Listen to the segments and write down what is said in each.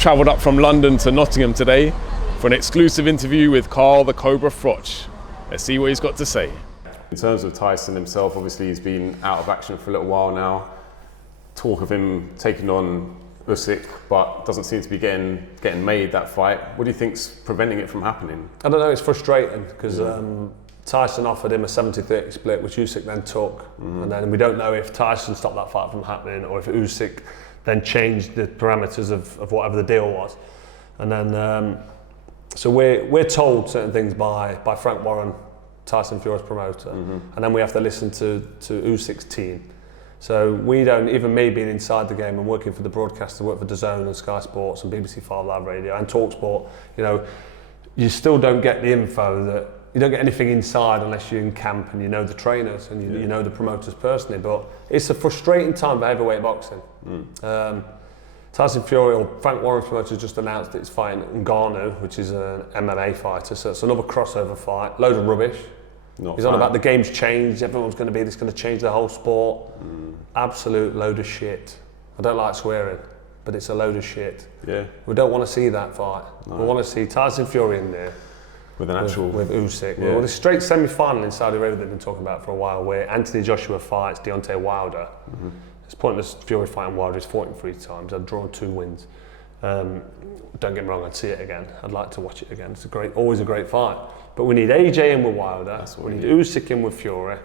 travelled up from London to Nottingham today for an exclusive interview with Carl the Cobra Froch. Let's see what he's got to say. In terms of Tyson himself, obviously he's been out of action for a little while now. Talk of him taking on Usyk, but doesn't seem to be getting made that fight. What do you think's preventing it from happening? I don't know, it's frustrating because Tyson offered him a 70-30 split, which Usyk then took. And then we don't know if Tyson stopped that fight from happening or if Usyk then changed the parameters of whatever the deal was. And then, so we're told certain things by Frank Warren, Tyson Fury's promoter, and then we have to listen to Usyk's team. So we don't, even me being inside the game and working for the broadcaster, work for DAZN and Sky Sports and BBC 5 Live Radio and TalkSport, you know, you still don't get the info that, you don't get anything inside unless you're in camp and you know the trainers and you know the promoters personally. But it's a frustrating time for heavyweight boxing. Tyson Fury, or Frank Warren's promoter, just announced that he's fighting Ngannou, which is an MMA fighter, so it's another crossover fight, loads of rubbish. He's on about the game's changed, everyone's going to change the whole sport. Absolute load of shit. I don't like swearing, but it's a load of shit. Yeah. We don't want to see that fight. No. We want to see Tyson Fury in there. With Usyk. Yeah. Well, the straight semi-final in Saudi Arabia they've been talking about for a while, where Anthony Joshua fights Deontay Wilder. It's pointless Fury fighting Wilder. He's fought him 3 times. I've drawn 2 wins. Don't get me wrong, I'd see it again. I'd like to watch it again. It's always a great fight. But we need AJ in with Wilder. We need Usyk in with Fury.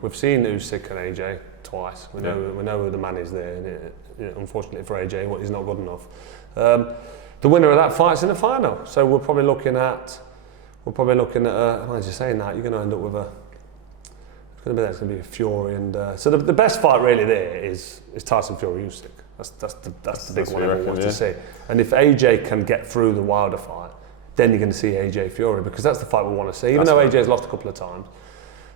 We've seen Usyk and AJ twice. We know who the man is there. And unfortunately for AJ, he's not good enough. The winner of that fight's in the final. So we're probably looking at. As you're saying that, you're going to end up with it's going to be a Fury and. So the best fight really there is Tyson Fury Usyk. That's the big one everyone wants to see. And if AJ can get through the Wilder fight, then you're going to see AJ Fury, because that's the fight we want to see. Even though AJ's lost a couple of times,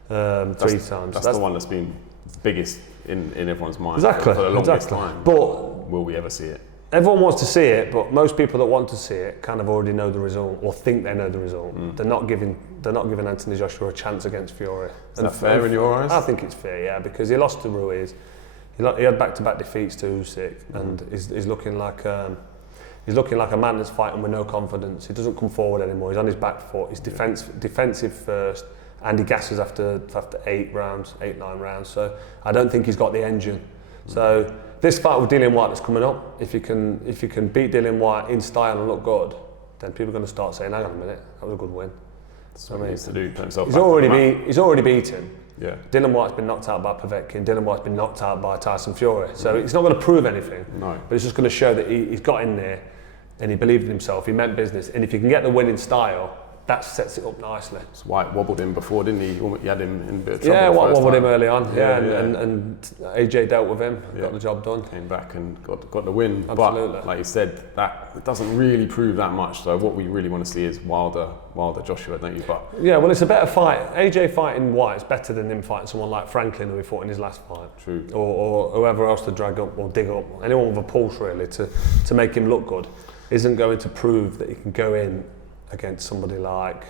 3 times. That's the one that's been biggest in everyone's mind for the longest time. But will we ever see it? Everyone wants to see it, but most people that want to see it kind of already know the result or think they know the result. They're not giving Anthony Joshua a chance against Fury. Is that fair in your eyes? I think it's fair, yeah, because he lost to Ruiz. He had back-to-back defeats to Usyk, and he's looking like a man that's fighting with no confidence. He doesn't come forward anymore. He's on his back foot. He's defensive first, and he gasses after 8, 9 rounds. So I don't think he's got the engine. So this fight with Dillian Whyte that's coming up, if you can beat Dillian Whyte in style and look good, then people are going to start saying, hang on a minute, that was a good win. That's what he needs to do. He's already beaten. Yeah. Dylan White's been knocked out by Povetkin. Dylan White's been knocked out by Tyson Fury. So it's not going to prove anything. No. But it's just going to show that he's got in there and he believed in himself. He meant business. And if he can get the win in style, that sets it up nicely. So White wobbled him before, didn't he? He had him in a bit of trouble. Yeah, White wobbled him early on. And AJ dealt with him. Got the job done. Came back and got the win. Absolutely. But like you said, that it doesn't really prove that much. So what we really want to see is Wilder Joshua, don't you? But yeah, well, it's a better fight. AJ fighting White is better than him fighting someone like Franklin, who he fought in his last fight. True. Or whoever else to drag up or dig up. Anyone with a pulse really to make him look good isn't going to prove that he can go in against somebody like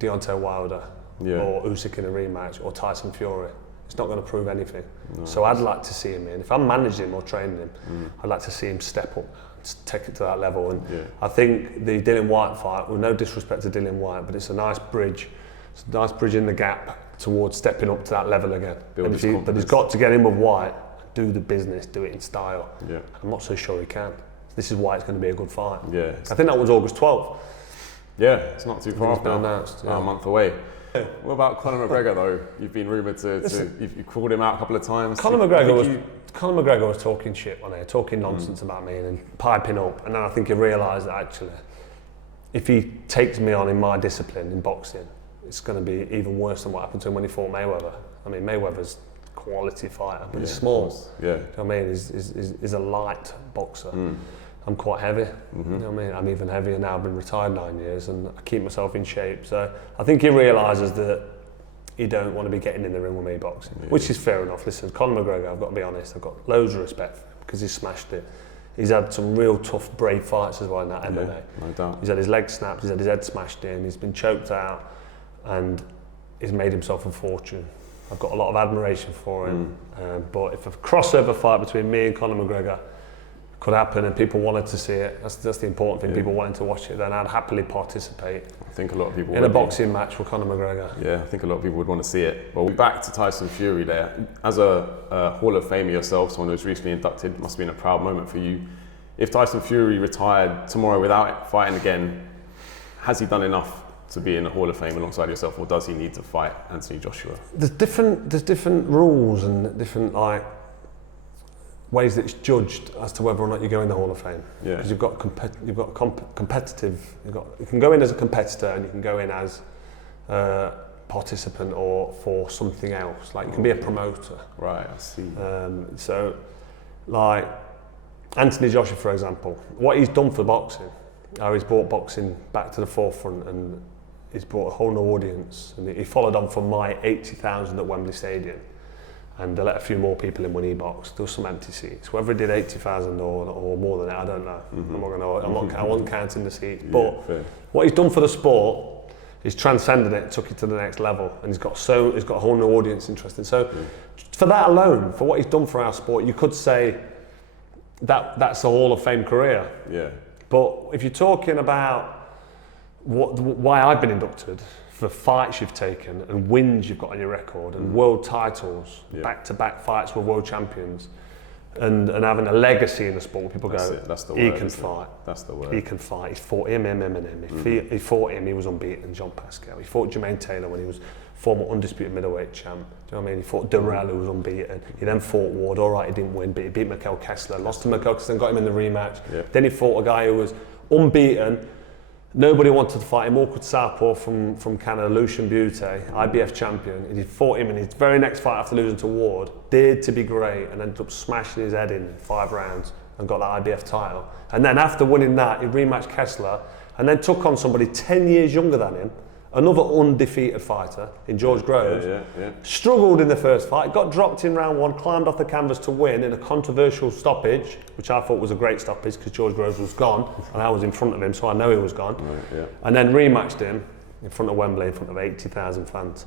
Deontay Wilder or Usyk in a rematch or Tyson Fury. It's not going to prove anything. No. So I'd like to see him in. If I'm managing him or training him, I'd like to see him step up, take it to that level. And I think the Dillian Whyte fight, with no disrespect to Dillian Whyte, but it's a nice bridge. It's a nice bridge in the gap towards stepping up to that level again. But he's got to get in with Whyte, do the business, do it in style. Yeah. I'm not so sure he can. This is why it's going to be a good fight. Yeah. I think that was August 12th. Yeah, it's not too far now. Announced, a month away. What about Conor McGregor though? You've been rumoured you've called him out a couple of times. Conor McGregor was talking shit on here, talking nonsense about me and piping up, and then I think he realised that actually, if he takes me on in my discipline in boxing, it's going to be even worse than what happened to him when he fought Mayweather. I mean, Mayweather's a quality fighter, but he's small. Yeah. You know what I mean? He's a light boxer. I'm quite heavy, you know what I mean? I'm even heavier now, I've been retired 9 years and I keep myself in shape. So I think he realises that he don't want to be getting in the ring with me boxing, which is fair enough. Listen, Conor McGregor, I've got to be honest, I've got loads of respect for him because he's smashed it. He's had some real tough, brave fights as well in that MMA. No doubt. He's had his legs snapped, he's had his head smashed in, he's been choked out and he's made himself a fortune. I've got a lot of admiration for him, but if a crossover fight between me and Conor McGregor, could happen and people wanted to see it. That's the important thing. Yeah. People wanted to watch it. Then I'd happily participate. I think a lot of people in a boxing match with Conor McGregor. Yeah, I think a lot of people would want to see it. Well, back to Tyson Fury there. As a Hall of Famer yourself, someone who was recently inducted, it must have been a proud moment for you. If Tyson Fury retired tomorrow without fighting again, has he done enough to be in the Hall of Fame alongside yourself, or does he need to fight Anthony Joshua? There's different rules and different ways that it's judged as to whether or not you go in the Hall of Fame. Yeah. Because you've got competitive. You can go in as a competitor and you can go in as a participant or for something else. Like you can be a promoter. Right, I see. So, like Anthony Joshua, for example, what he's done for boxing, how he's brought boxing back to the forefront and he's brought a whole new audience. And he followed on from my 80,000 at Wembley Stadium. And they let a few more people in when he boxed. There was some empty seats. Whether he did 80,000 or more than that, I don't know. I wasn't counting the seats. But what he's done for the sport, he's transcended it, took it to the next level, and he's got a whole new audience interested. So, for that alone, for what he's done for our sport, you could say that's a Hall of Fame career. Yeah. But if you're talking about why I've been inducted, for fights you've taken and wins you've got on your record and world titles, back-to-back fights with world champions, and having a legacy in the sport, people That's go, he can fight. That's the word. He can fight. He's fought him. He fought him, he was unbeaten, John Pascal. He fought Jermaine Taylor when he was former undisputed middleweight champ. Do you know what I mean? He fought Durrell, who was unbeaten. He then fought Ward. All right, he didn't win, but he beat Mikkel Kessler. Lost to Mikkel Kessler, got him in the rematch. Yeah. Then he fought a guy who was unbeaten. Nobody wanted to fight him. Awkward southpaw from Canada, Lucian Butte, IBF champion. And he fought him in his very next fight after losing to Ward. Dared to be great and ended up smashing his head in 5 rounds and got that IBF title. And then after winning that, he rematched Kessler and then took on somebody 10 years younger than him, another undefeated fighter in George Groves. Struggled in the first fight, got dropped in round 1, climbed off the canvas to win in a controversial stoppage, which I thought was a great stoppage because George Groves was gone and I was in front of him, so I know he was gone. And then rematched him in front of Wembley in front of 80,000 fans.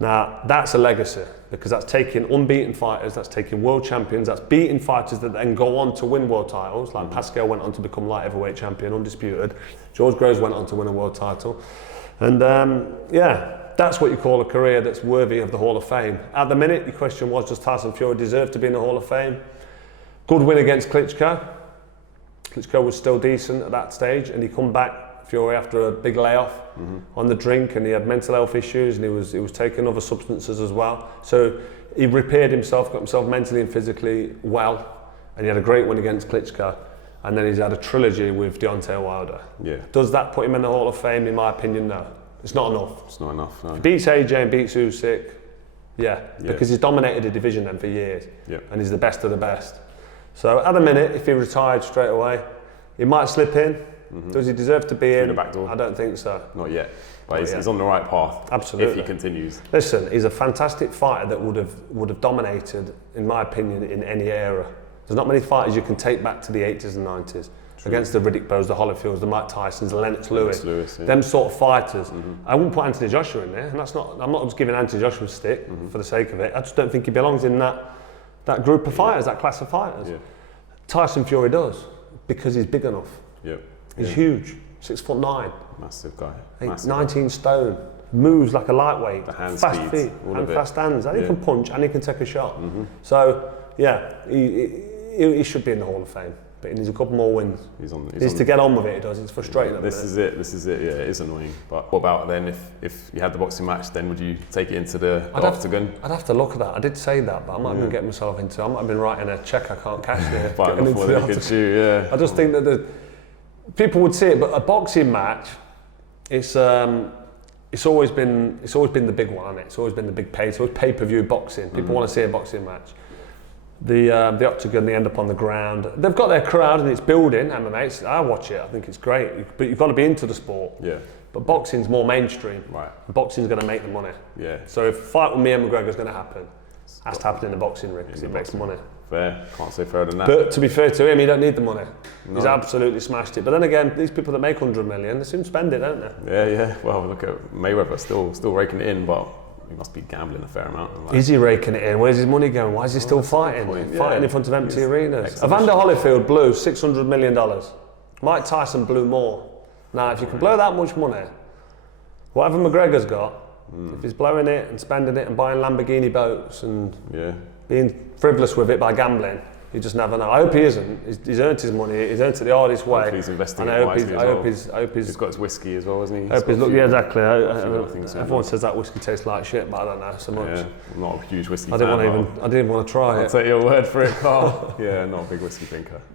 Now, that's a legacy because that's taking unbeaten fighters, that's taking world champions, that's beating fighters that then go on to win world titles, like Pascal went on to become light heavyweight champion, undisputed. George Groves went on to win a world title. And that's what you call a career that's worthy of the Hall of Fame. At the minute, your question was, does Tyson Fury deserve to be in the Hall of Fame? Good win against Klitschko. Klitschko was still decent at that stage, and he come back, Fury, after a big layoff on the drink, and he had mental health issues, and he was taking other substances as well. So he repaired himself, got himself mentally and physically well, and he had a great win against Klitschko. And then he's had a trilogy with Deontay Wilder. Yeah. Does that put him in the Hall of Fame? In my opinion, no. It's not enough. It's not enough, no. He beats AJ and beats Usyk, because he's dominated the division then for years. Yeah. And he's the best of the best. So at the minute, if he retired straight away, he might slip in. Does he deserve to be in? the back door? I don't think so. Not yet. But he's on the right path. Absolutely. If he continues. Listen, he's a fantastic fighter that would have dominated, in my opinion, in any era. There's not many fighters you can take back to the 80s and 90s. True. Against the Riddick Bowe's, the Holyfields, the Mike Tysons, the Lennox Lewis, them sort of fighters. I wouldn't put Anthony Joshua in there, and I'm not just giving Anthony Joshua a stick for the sake of it. I just don't think he belongs in that group of fighters, that class of fighters. Yeah. Tyson Fury does, because he's big enough. He's huge, 6'9". Massive guy. 19 stone. Moves like a lightweight. The hand fast speed, feet and fast hands. And he can punch and he can take a shot. So, he should be in the Hall of Fame. But he needs a couple more wins. He needs to get on with it, he does. It's frustrating. This is it, yeah, it is annoying. But what about then, if you had the boxing match, then would you take it into the octagon? I'd have to look at that. I did say that, but I might have been getting myself into, I might have been writing a cheque I can't cash there. Before they could shoot, I just think that people would see it, but a boxing match, it's always been the big one, hasn't it? It's always been the big pay-per-view boxing. People want to see a boxing match. The octagon, they end up on the ground. They've got their crowd and it's building. MMA, I watch it. I think it's great. But you've got to be into the sport. Yeah. But boxing's more mainstream. Right. Boxing's going to make the money. Yeah. So if a fight with me and McGregor's going to happen, it has to happen in the boxing ring because it makes money. Fair. Can't say fairer than that. But to be fair to him, he don't need the money. No. He's absolutely smashed it. But then again, these people that make 100 million, they soon spend it, don't they? Yeah. Well, look at Mayweather still raking it in, but he must be gambling a fair amount. Like, Is he raking it in? Where's his money going? Why is he still fighting? point, Fighting yeah. in front of empty Yes. arenas. Exhibition. Evander Holyfield blew $600 million. Mike Tyson blew more. Now, if you can blow that much money, whatever McGregor's got, if he's blowing it and spending it and buying Lamborghini boats and being frivolous with it by gambling, you just never know. I hope he isn't. He's earned his money. He's earned it the hardest way. Hopefully he's investing and it wisely as well. I hope he's got his whiskey as well, hasn't he? yeah, exactly. things Everyone says that whiskey tastes like shit, but I don't know so much. Yeah, I'm not a huge whiskey I fan. didn't want to try I'll it. take your word for it, Carl. Yeah, not a big whiskey drinker.